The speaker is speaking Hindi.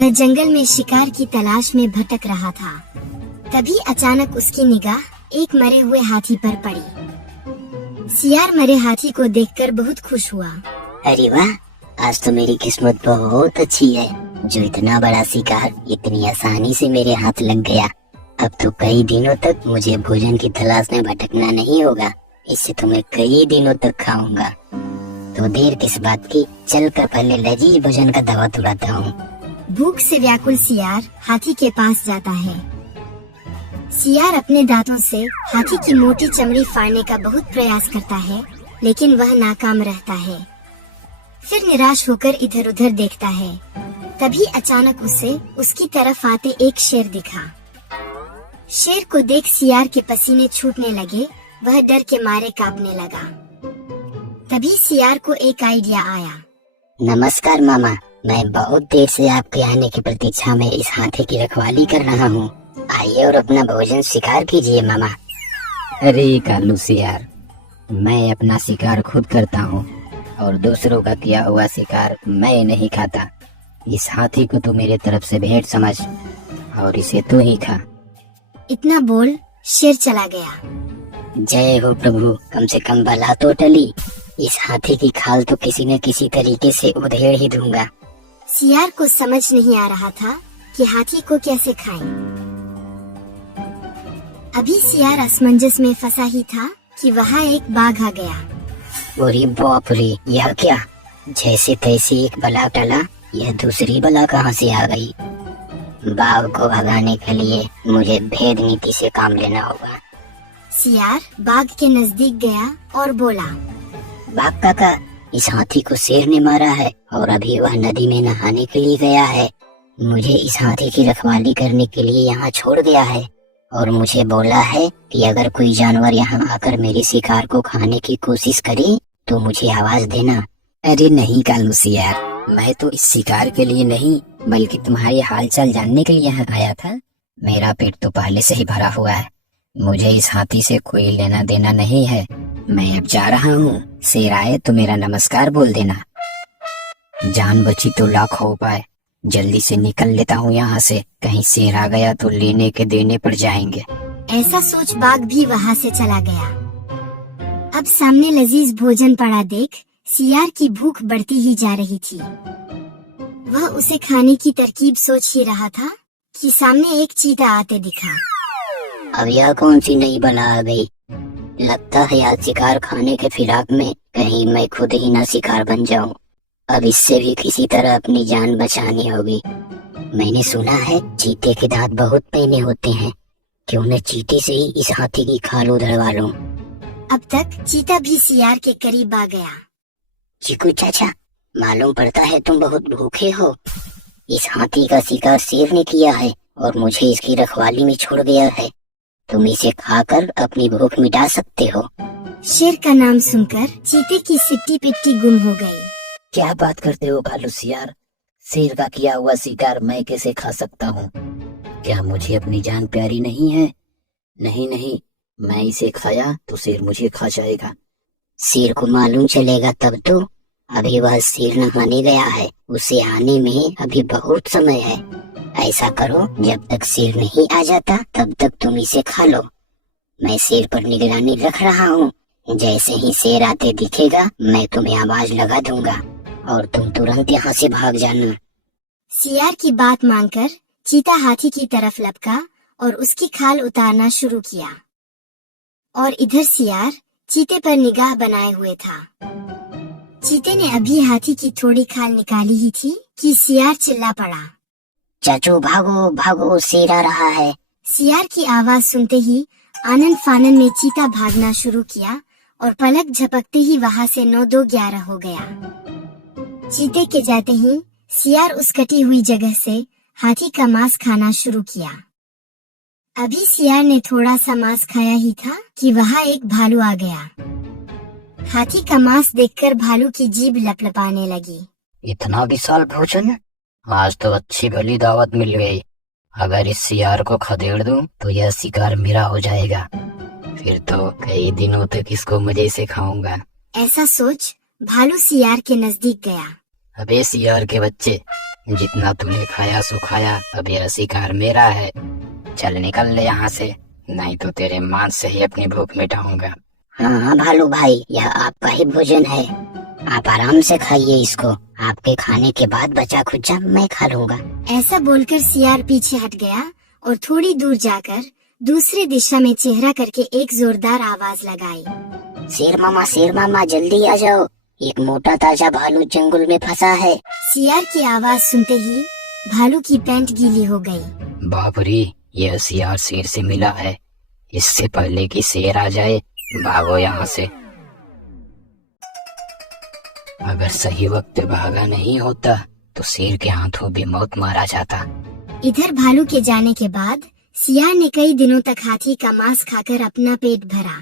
वह जंगल में शिकार की तलाश में भटक रहा था। तभी अचानक उसकी निगाह एक मरे हुए हाथी पर पड़ी। सियार मरे हाथी को देखकर बहुत खुश हुआ। अरे वाह, आज तो मेरी किस्मत बहुत अच्छी है जो इतना बड़ा शिकार इतनी आसानी से मेरे हाथ लग गया। अब तो कई दिनों तक मुझे भोजन की तलाश में भटकना नहीं होगा। इससे तो मैं कई दिनों तक खाऊंगा। तो देर किस बात की, चलकर पहले लजीज भोजन का दावा उड़ाता हूँ। भूख से व्याकुल सियार हाथी के पास जाता है। सियार अपने दांतों से हाथी की मोटी चमड़ी फाड़ने का बहुत प्रयास करता है, लेकिन वह नाकाम रहता है। फिर निराश होकर इधर उधर देखता है। तभी अचानक उसे उसकी तरफ आते एक शेर दिखा। शेर को देख सियार के पसीने छूटने लगे। वह डर के मारे कांपने लगा। तभी सियार को एक आइडिया आया। नमस्कार मामा, मैं बहुत देर से आपके आने की प्रतीक्षा में इस हाथी की रखवाली कर रहा हूँ। आइए और अपना भोजन शिकार कीजिए मामा। अरे कालू सियार, मैं अपना शिकार खुद करता हूँ और दूसरों का किया हुआ शिकार मैं नहीं खाता। इस हाथी को तू मेरे तरफ से भेंट समझ और इसे तू ही खा। इतना बोल शेर चला गया। जय हो प्रभु, कम से कम बला तो टली। इस हाथी की खाल तो किसी न किसी तरीके से उधेड़ ही दूंगा। सियार को समझ नहीं आ रहा था कि हाथी को कैसे खाएं। अभी सियार असमंजस में फंसा ही था कि वहाँ एक बाघ आ गया। अरे बाप रे, यह क्या? जैसे तैसे एक बला टला, यह दूसरी बला कहाँ से आ गई? बाघ को भगाने के लिए मुझे भेद नीति से काम लेना होगा। सियार बाघ के नजदीक गया और बोला, बाघ काका, इस हाथी को शेर ने मारा है और अभी वह नदी में नहाने के लिए गया है। मुझे इस हाथी की रखवाली करने के लिए यहाँ छोड़ गया है और मुझे बोला है कि अगर कोई जानवर यहाँ आकर मेरे शिकार को खाने की कोशिश करे तो मुझे आवाज देना। अरे नहीं कालू सियार, मैं तो इस शिकार के लिए नहीं बल्कि तुम्हारी हालचाल जानने के लिए यहाँ आया था। मेरा पेट तो पहले से ही भरा हुआ है। मुझे इस हाथी से कोई लेना देना नहीं है। मैं अब जा रहा हूँ। शेर आए तो मेरा नमस्कार बोल देना। जान बची तो लाख हो पाए। जल्दी से निकल लेता हूँ यहाँ से, कहीं शेर आ गया तो लेने के देने पड़ जाएंगे। ऐसा सोच बाघ भी वहाँ से चला गया। अब सामने लजीज भोजन पड़ा देख सियार की भूख बढ़ती ही जा रही थी। वह उसे खाने की तरकीब सोच ही रहा था कि सामने एक चीता आते दिखा। अब यह कौन सी नई बला आ गई? लगता है आज शिकार खाने के फिराक में कहीं मैं खुद ही ना शिकार बन जाऊं। अब इससे भी किसी तरह अपनी जान बचानी होगी। मैंने सुना है चीते के दांत बहुत पैने होते हैं। क्यों न चीते से ही इस हाथी की खाल उधड़वा लूं। अब तक चीता भी सियार के करीब आ गया। चीकू चाचा, मालूम पड़ता है तुम बहुत भूखे हो। इस हाथी का शिकार शेर ने किया है और मुझे इसकी रखवाली में छोड़ गया है। तुम इसे खाकर अपनी भूख मिटा सकते हो। शेर का नाम सुनकर चीते की सिट्टी पिट्टी गुम हो गई। क्या बात करते हो कालू सियार? शेर का किया हुआ शिकार मैं कैसे खा सकता हूँ? क्या मुझे अपनी जान प्यारी नहीं है? नहीं नहीं, मैं इसे खाया तो शेर मुझे खा जाएगा। शेर को मालूम चलेगा तब तो। अभी वह शेर नहाने गया है, उसे आने में अभी बहुत समय है। ऐसा करो, जब तक शेर नहीं आ जाता तब तक तुम इसे खा लो। मैं शेर पर निगरानी रख रहा हूँ। जैसे ही शेर आते दिखेगा मैं तुम्हें आवाज लगा दूंगा और तुम तुरंत यहाँ से भाग जाना। सियार की बात मानकर चीता हाथी की तरफ लपका और उसकी खाल उतारना शुरू किया। और इधर सियार चीते पर निगाह बनाए हुए था। चीते ने अभी हाथी की थोड़ी खाल निकाली ही थी कि सियार चिल्ला पड़ा, चाचू भागो भागो, शेर आ रहा है। सियार की आवाज सुनते ही आनन फानन में चीता भागना शुरू किया और पलक झपकते ही वहाँ से 9-2-11 हो गया। चीते के जाते ही सियार उस कटी हुई जगह से हाथी का मांस खाना शुरू किया। अभी सियार ने थोड़ा सा मांस खाया ही था कि वहाँ एक भालू आ गया। हाथी का मांस देखकर भालू की जीभ लपलपाने लगी। इतना विशाल भोजन? आज तो अच्छी भली दावत मिल गई। अगर इस सियार को खदेड़ दूं तो यह शिकार मेरा हो जाएगा। फिर तो कई दिनों तक इसको मजे से खाऊंगा। ऐसा सोच भालू सियार के नजदीक गया। अबे सियार के बच्चे, जितना तूने खाया सो खाया, अब यह शिकार मेरा है। चल निकल ले यहाँ से, नहीं तो तेरे मांस से ही अपनी भूख मिटाऊंगा। हाँ भालू भाई, यह आपका ही भोजन है, आप आराम से खाइए इसको। आपके खाने के बाद बचा खुचा मैं खा लूंगा। ऐसा बोलकर सियार पीछे हट गया और थोड़ी दूर जाकर दूसरी दिशा में चेहरा करके एक जोरदार आवाज लगाई। शेर मामा जल्दी आ जाओ, एक मोटा ताजा भालू जंगल में फंसा है। सियार की आवाज सुनते ही भालू की पैंट गीली हो गई। बाप रे, यह सियार शेर से मिला है। इससे पहले कि शेर आ जाए, भागो यहाँ से। अगर सही वक्त भागा नहीं होता तो शेर के हाथों भी मौत मारा जाता। इधर भालू के जाने के बाद सियार ने कई दिनों तक हाथी का मांस खाकर अपना पेट भरा।